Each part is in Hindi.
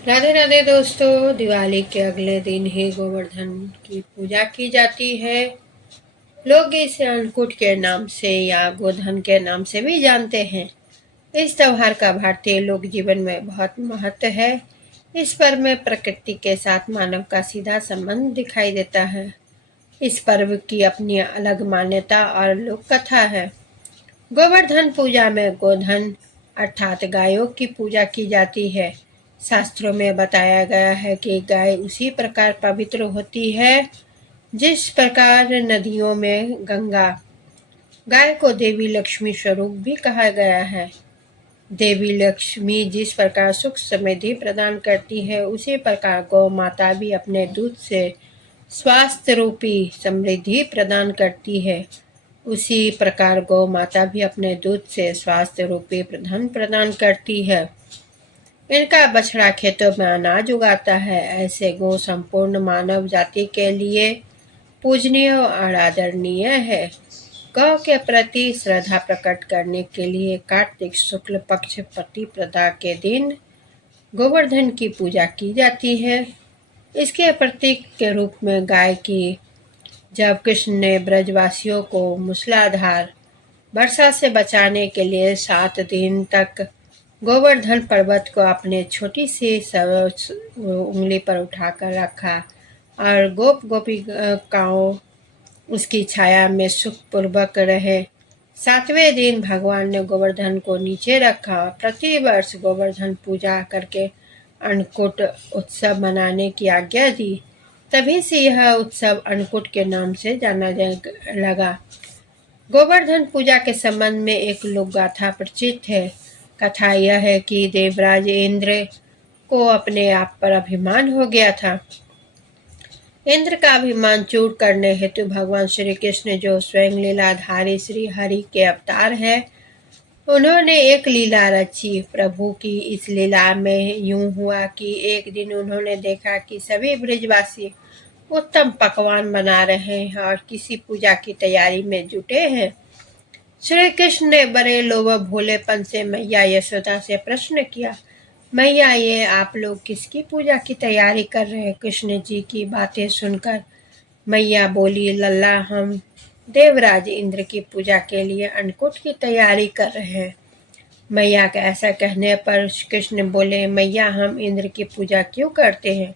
राधे राधे दोस्तों। दिवाली के अगले दिन ही गोवर्धन की पूजा की जाती है। लोग इसे अन्नकूट के नाम से या गोधन के नाम से भी जानते हैं। इस त्योहार का भारतीय लोक जीवन में बहुत महत्व है। इस पर्व में प्रकृति के साथ मानव का सीधा संबंध दिखाई देता है। इस पर्व की अपनी अलग मान्यता और लोक कथा है। गोवर्धन पूजा में गोधन अर्थात गायों की पूजा की जाती है। शास्त्रों में बताया गया है कि गाय उसी प्रकार पवित्र होती है जिस प्रकार नदियों में गंगा। गाय को देवी लक्ष्मी स्वरूप भी कहा गया है। देवी लक्ष्मी जिस प्रकार सुख समृद्धि प्रदान करती है, उसी प्रकार गौ माता भी अपने दूध से स्वास्थ्य रूपी समृद्धि प्रदान करती है। उसी प्रकार गौ माता भी अपने दूध से स्वास्थ्य रूपी धन प्रदान करती है। इनका बछड़ा खेतों में अनाज उगाता है। ऐसे गौ संपूर्ण मानव जाति के लिए पूजनीय और आदरणीय है। गौ के प्रति श्रद्धा प्रकट करने के लिए कार्तिक शुक्ल पक्ष प्रतिपदा के दिन गोवर्धन की पूजा की जाती है। इसके प्रतीक के रूप में गाय की जब कृष्ण ने ब्रजवासियों को मूसलाधार वर्षा से बचाने के लिए 7 दिन तक गोवर्धन पर्वत को अपने छोटी सी उंगली पर उठाकर रखा और गोप गोपिकाओं उसकी छाया में सुखपूर्वक रहे। 7वें दिन भगवान ने गोवर्धन को नीचे रखा। प्रतिवर्ष गोवर्धन पूजा करके अन्नकूट उत्सव मनाने की आज्ञा दी। तभी से यह उत्सव अन्नकूट के नाम से जाना लगा। गोवर्धन पूजा के संबंध में एक लोक गाथा प्रचलित है। कथा यह है कि देवराज इंद्र को अपने आप पर अभिमान हो गया था। इंद्र का अभिमान चूर करने हेतु भगवान श्री कृष्ण, जो स्वयं लीलाधारी श्री हरि के अवतार है, उन्होंने एक लीला रची। प्रभु की इस लीला में यूं हुआ कि एक दिन उन्होंने देखा कि सभी ब्रजवासी उत्तम पकवान बना रहे हैं और किसी पूजा की तैयारी में जुटे हैं। श्री कृष्ण ने बड़े लोभ भोलेपन से मैया यशोदा से प्रश्न किया, मैया, ये आप लोग किसकी पूजा की तैयारी कर रहे हैं? कृष्ण जी की बातें सुनकर मैया बोली, लल्ला, हम देवराज इंद्र की पूजा के लिए अन्नकूट की तैयारी कर रहे हैं। मैया का ऐसा कहने पर कृष्ण बोले, मैया, हम इंद्र की पूजा क्यों करते हैं?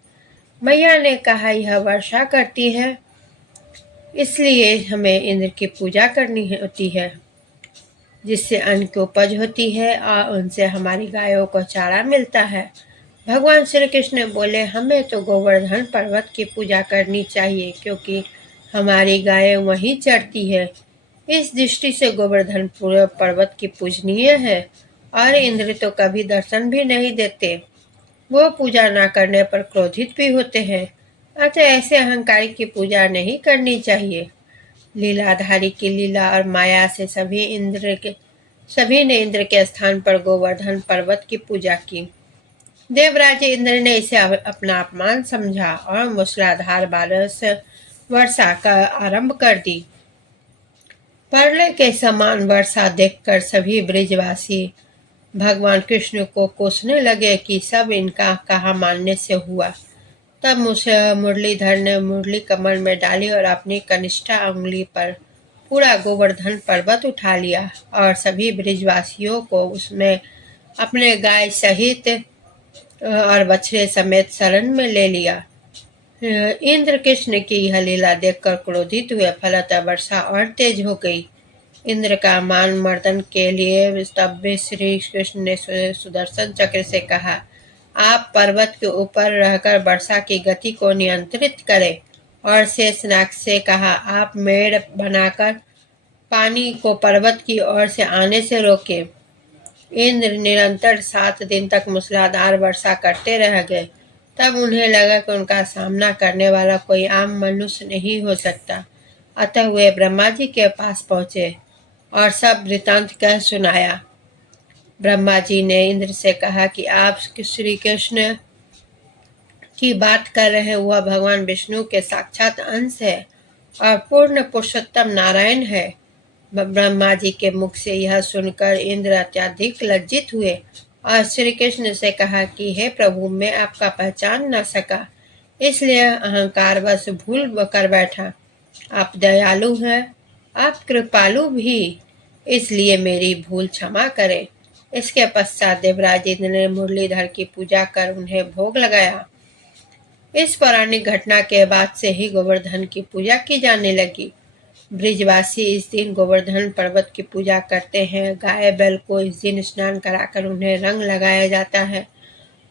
मैया ने कहा, यह वर्षा करती है, इसलिए हमें इंद्र की पूजा करनी होती है, जिससे अन्न की उपज होती है और उनसे हमारी गायों को चारा मिलता है। भगवान श्री कृष्ण बोले, हमें तो गोवर्धन पर्वत की पूजा करनी चाहिए, क्योंकि हमारी गायें वहीं चरती है। इस दृष्टि से गोवर्धन पर्वत की पूजनीय है और इंद्र तो कभी दर्शन भी नहीं देते। वो पूजा न करने पर क्रोधित भी होते हैं। अतः ऐसे अहंकारी की पूजा नहीं करनी चाहिए। लीलाधारी की लीला और माया से सभी ने इंद्र के स्थान पर गोवर्धन पर्वत की पूजा की। देवराज इंद्र ने इसे अपना अपमान समझा और मूसलाधार बारिश वर्षा का आरंभ कर दी। प्रलय के समान वर्षा देखकर सभी ब्रजवासी भगवान कृष्ण को कोसने लगे कि सब इनका कहा मानने से हुआ। तब मुरलीधर ने मुरली कमर में डाली और अपनी कनिष्ठा उंगली पर पूरा गोवर्धन पर्वत उठा लिया और सभी ब्रजवासियों को उसने अपने गाय सहित और बछड़े समेत शरण में ले लिया। इंद्र कृष्ण की यह लीला देखकर क्रोधित हुए, फलतः वर्षा और तेज हो गई। इंद्र का मान मर्दन के लिए तब श्री कृष्ण ने सुदर्शन चक्र से कहा, आप पर्वत के ऊपर रहकर वर्षा की गति को नियंत्रित करें, और शेषनाग से कहा, आप मेड़ बनाकर पानी को पर्वत की ओर से आने से रोकें। इंद्र निरंतर 7 दिन तक मूसलाधार वर्षा करते रह गए। तब उन्हें लगा कि उनका सामना करने वाला कोई आम मनुष्य नहीं हो सकता। अतः वे ब्रह्मा जी के पास पहुंचे और सब वृतांत कह सुनाया। ब्रह्मा जी ने इंद्र से कहा कि आप श्री कृष्ण की बात कर रहे हैं, वह भगवान विष्णु के साक्षात अंश है और पूर्ण पुरुषोत्तम नारायण है। ब्रह्मा जी के मुख से यह सुनकर इंद्र अत्यधिक लज्जित हुए और श्री कृष्ण से कहा कि हे प्रभु, मैं आपका पहचान न सका, इसलिए अहंकार बस भूल कर बैठा। आप दयालु हैं, आप कृपालु भी, इसलिए मेरी भूल क्षमा करें। इसके पश्चात देवराज इंद्र ने मुरलीधर की पूजा कर उन्हें भोग लगाया। इस पौराणिक घटना के बाद से ही गोवर्धन की पूजा की जाने लगी। ब्रिजवासी इस दिन गोवर्धन पर्वत की पूजा करते हैं। गाय बैल को इस दिन स्नान कराकर उन्हें रंग लगाया जाता है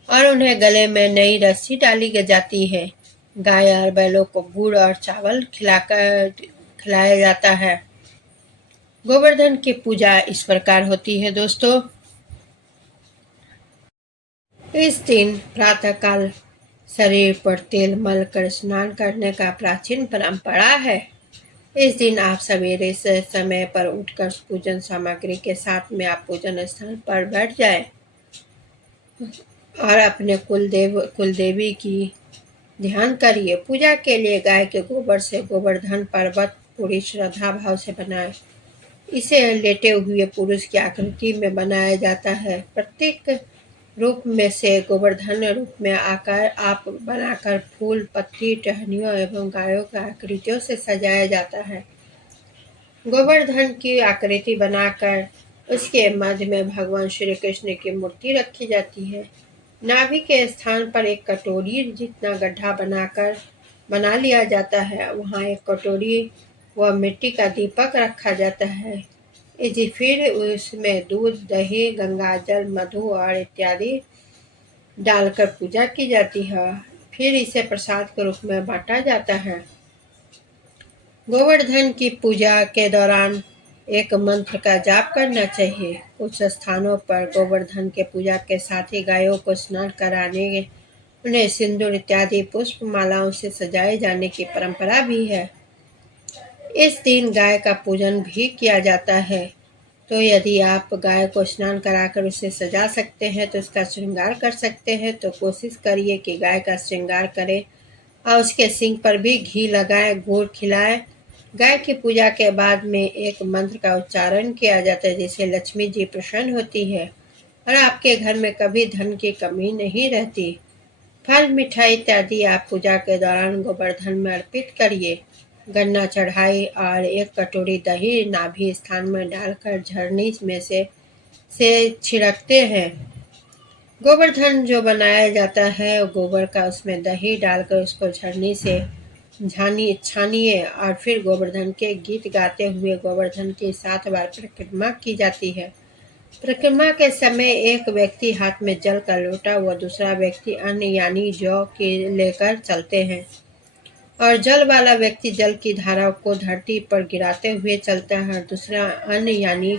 और उन्हें गले में नई रस्सी डाली जाती है। गाय और बैलों को गुड़ और चावल खिलाया जाता है। गोवर्धन की पूजा इस प्रकार होती है दोस्तों। इस दिन प्रातःकाल शरीर पर तेल मल कर स्नान करने का प्राचीन परंपरा है। इस दिन आप सवेरे से समय पर उठकर पूजन सामग्री के साथ में आप पूजन स्थान पर बैठ जाएं और अपने कुलदेवी की ध्यान करिए। पूजा के लिए गाय के गोबर से गोवर्धन पर्वत पूरी श्रद्धा भाव से बनाएं। इसे लेटे हुए पुरुष की आकृति में बनाया जाता है। प्रत्येक रूप में से गोवर्धन रूप में आकार आप बनाकर फूल, पत्ती, टहनियों एवं गायों की आकृतियों से सजाया जाता है। गोवर्धन की आकृति बनाकर उसके मध्य में भगवान श्री कृष्ण की मूर्ति रखी जाती है। नाभि के स्थान पर एक कटोरी जितना गड्ढा बना लिया जाता है। वहाँ एक कटोरी व मिट्टी का दीपक रखा जाता है। फिर उसमें दूध, दही, गंगाजल, मधु और इत्यादि डालकर पूजा की जाती है। फिर इसे प्रसाद के रूप में बांटा जाता है। गोवर्धन की पूजा के दौरान एक मंत्र का जाप करना चाहिए। कुछ स्थानों पर गोवर्धन के पूजा के साथ ही गायों को स्नान कराने, उन्हें सिंदूर इत्यादि पुष्प मालाओं से सजाए जाने की परंपरा भी है। इस दिन गाय का पूजन भी किया जाता है। तो यदि आप गाय को स्नान कराकर उसे सजा सकते हैं तो उसका श्रृंगार कर सकते हैं। तो कोशिश करिए कि गाय का श्रृंगार करें और उसके सींग पर भी घी लगाएं, गुड़ खिलाएं। गाय की पूजा के बाद में एक मंत्र का उच्चारण किया जाता है जिससे लक्ष्मी जी प्रसन्न होती है और आपके घर में कभी धन की कमी नहीं रहती। फल, मिठाई इत्यादि आप पूजा के दौरान गोवर्धन में अर्पित करिए। गन्ना चढ़ाई और एक कटोरी दही नाभि स्थान में डालकर झरनी में से छिड़कते हैं। गोवर्धन जो बनाया जाता है गोबर का, उसमें दही डालकर उसको झरनी से छानिए और फिर गोवर्धन के गीत गाते हुए गोवर्धन की 7 बार परिक्रमा की जाती है। परिक्रमा के समय एक व्यक्ति हाथ में जल का लोटा व दूसरा व्यक्ति अन्न यानी जौ के लेकर चलते हैं और जल वाला व्यक्ति जल की धारा को धरती पर गिराते हुए चलता है और दूसरा अन्न यानी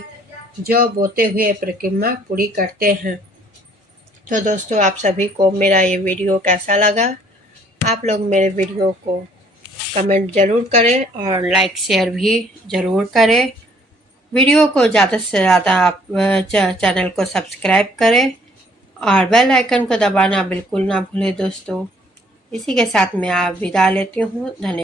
जौ बोते हुए परिक्रमा पूरी करते हैं। तो दोस्तों, आप सभी को मेरा ये वीडियो कैसा लगा? आप लोग मेरे वीडियो को कमेंट ज़रूर करें और लाइक शेयर भी ज़रूर करें। वीडियो को ज़्यादा से ज़्यादा आप चैनल को सब्सक्राइब करें और बेल आइकन को दबाना बिल्कुल ना भूलें दोस्तों। इसी के साथ मैं आप विदा लेती हूँ। धन्यवाद।